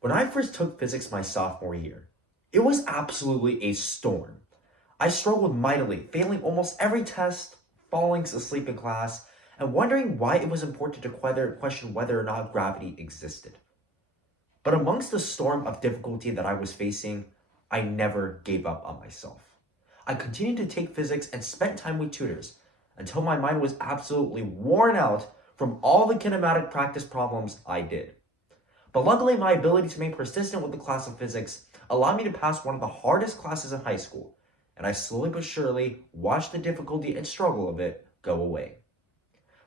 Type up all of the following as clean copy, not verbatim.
When I first took physics my sophomore year, it was absolutely a storm. I struggled mightily, failing almost every test, falling asleep in class, and wondering why it was important to question whether or not gravity existed. But amongst the storm of difficulty that I was facing, I never gave up on myself. I continued to take physics and spent time with tutors until my mind was absolutely worn out from all the kinematic practice problems I did. But luckily, my ability to remain persistent with the class of physics allowed me to pass one of the hardest classes in high school, and I slowly but surely watched the difficulty and struggle of it go away.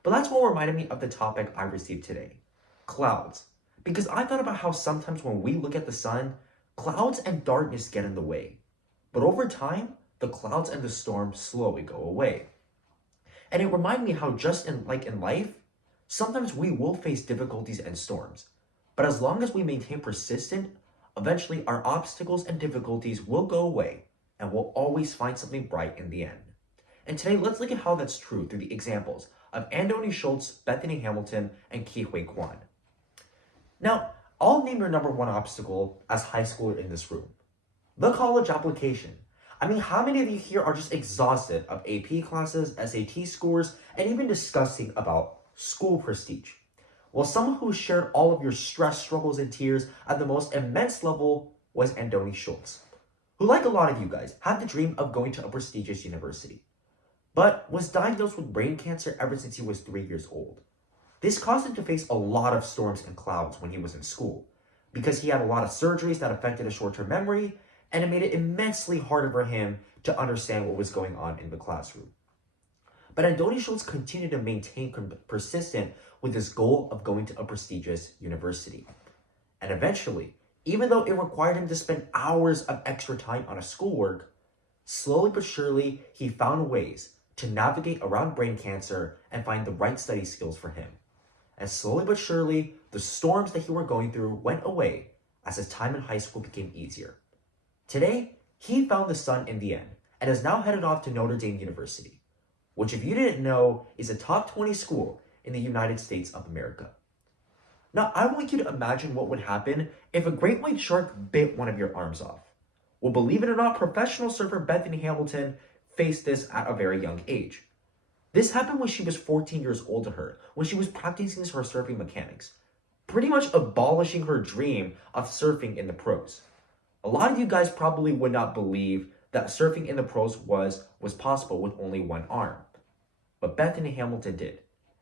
But that's what reminded me of the topic I received today, clouds. Because I thought about how sometimes when we look at the sun, clouds and darkness get in the way. But over time, the clouds and the storm slowly go away. And it reminded me how just like in life, sometimes we will face difficulties and storms. But as long as we maintain persistent, eventually our obstacles and difficulties will go away and we'll always find something bright in the end. And today, let's look at how that's true through the examples of Andoni Schultz, Bethany Hamilton, and Ki-Hui Kwan. Now, I'll name your number one obstacle as high schooler in this room. The college application. I mean, how many of you here are just exhausted of AP classes, SAT scores, and even discussing about school prestige? Well, someone who shared all of your stress, struggles, and tears at the most immense level was Andoni Schultz, who, like a lot of you guys, had the dream of going to a prestigious university, but was diagnosed with brain cancer ever since he was 3 years old. This caused him to face a lot of storms and clouds when he was in school, because he had a lot of surgeries that affected his short-term memory, and it made it immensely harder for him to understand what was going on in the classroom. But Andoni Schultz continued to maintain persistent with his goal of going to a prestigious university. And eventually, even though it required him to spend hours of extra time on his schoolwork, slowly but surely, he found ways to navigate around brain cancer and find the right study skills for him. And slowly but surely, the storms that he were going through went away as his time in high school became easier. Today, he found the sun in the end and is now headed off to Notre Dame University, which, if you didn't know, is a top 20 school in the United States of America. Now, I want you to imagine what would happen if a great white shark bit one of your arms off. Well, believe it or not, professional surfer Bethany Hamilton faced this at a very young age. This happened when she was 14 years old to her, when she was practicing her surfing mechanics, pretty much abolishing her dream of surfing in the pros. A lot of you guys probably would not believe that surfing in the pros was possible with only one arm. But Bethany Hamilton did,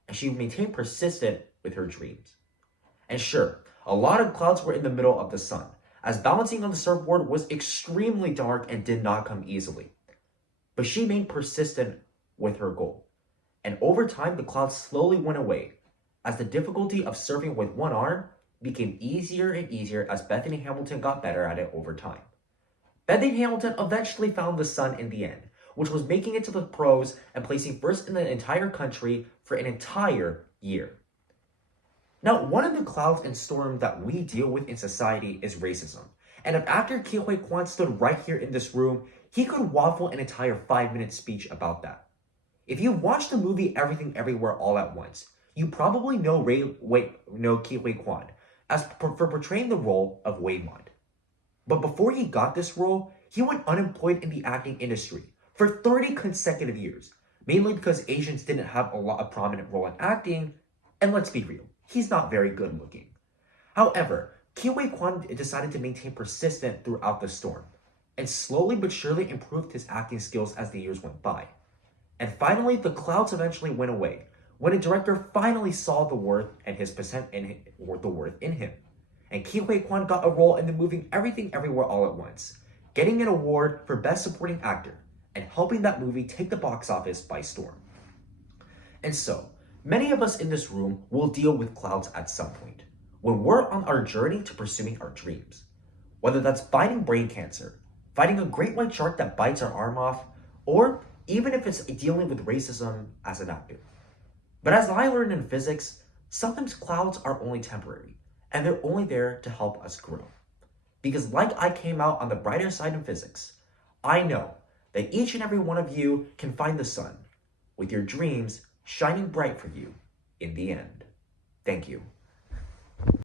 and she maintained persistent with her dreams. And sure, a lot of clouds were in the middle of the sun, as balancing on the surfboard was extremely dark and did not come easily. But she remained persistent with her goal. And over time, the clouds slowly went away, as the difficulty of surfing with one arm became easier and easier as Bethany Hamilton got better at it over time. Bethany Hamilton eventually found the sun in the end, which was making it to the pros and placing first in the entire country for an entire year. Now, one of the clouds and storms that we deal with in society is racism. And if actor Ki-Hui Kwan stood right here in this room, he could waffle an entire 5-minute speech about that. If you watched the movie Everything Everywhere All at Once, you probably know Ki-Hui Kwan for portraying the role of Waymond. But before he got this role, he went unemployed in the acting industry for 30 consecutive years, mainly because Asians didn't have a prominent role in acting, and let's be real, he's not very good looking. However, Ki-Hui Kwan decided to maintain persistent throughout the storm, and slowly but surely improved his acting skills as the years went by. And finally, the clouds eventually went away, when a director finally saw the worth and the worth in him. And Ki-Hui Kwan got a role in the movie Everything Everywhere All at Once, getting an award for Best Supporting Actor, and helping that movie take the box office by storm. And so, many of us in this room will deal with clouds at some point, when we're on our journey to pursuing our dreams. Whether that's fighting brain cancer, fighting a great white shark that bites our arm off, or even if it's dealing with racism as an actor. But as I learned in physics, sometimes clouds are only temporary, and they're only there to help us grow. Because like I came out on the brighter side of physics, I know that each and every one of you can find the sun, with your dreams shining bright for you in the end. Thank you.